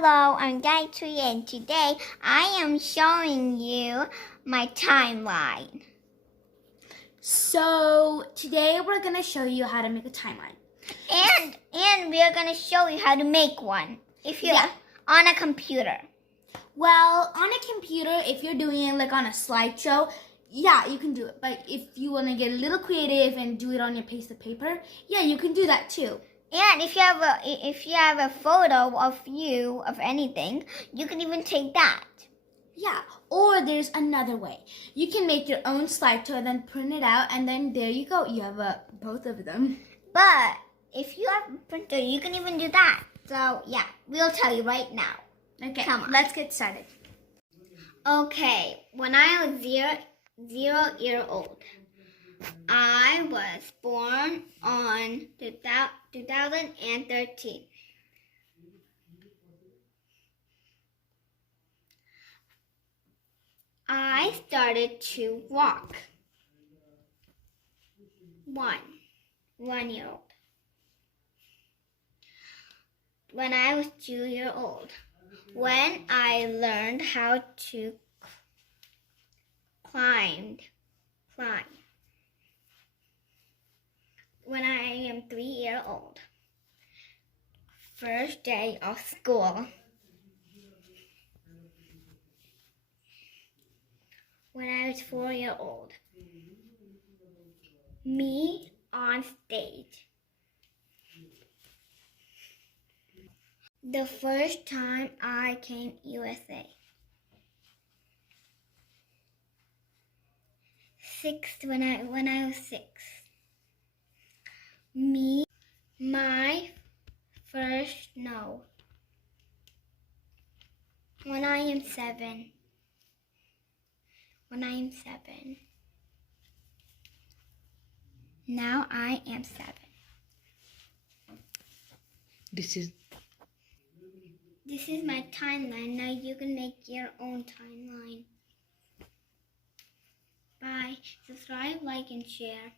Hello, I'm Gayatri and today I am showing you my timeline. So today we're going to show you how to make a timeline. And we are going to show you how to make one if you're on a computer. Well, on a computer, if you're doing it like on a slideshow, yeah, you can do it. But if you want to get a little creative and do it on your piece of paper, yeah, you can do that too. And if you have a photo of you of anything, you can even take that. Yeah, or there's another way. You can make your own slideshow and then print it out, and then there you go. You have both of them. But if you have a printer, you can even do that. So yeah, we'll tell you right now. Okay, come on. Let's get started. Okay, when I was zero year old, I was born on 2013. I started to walk. One year old. When I was 2 years old, when I learned how to climb. When I am 3 years old, first day of school. When I was 4 years old, me on stage. The first time I came USA. 6 when I was 6. My first no. When I am 7. Now I am 7. This is my timeline. Now you can make your own timeline. Bye. Subscribe, like, and share.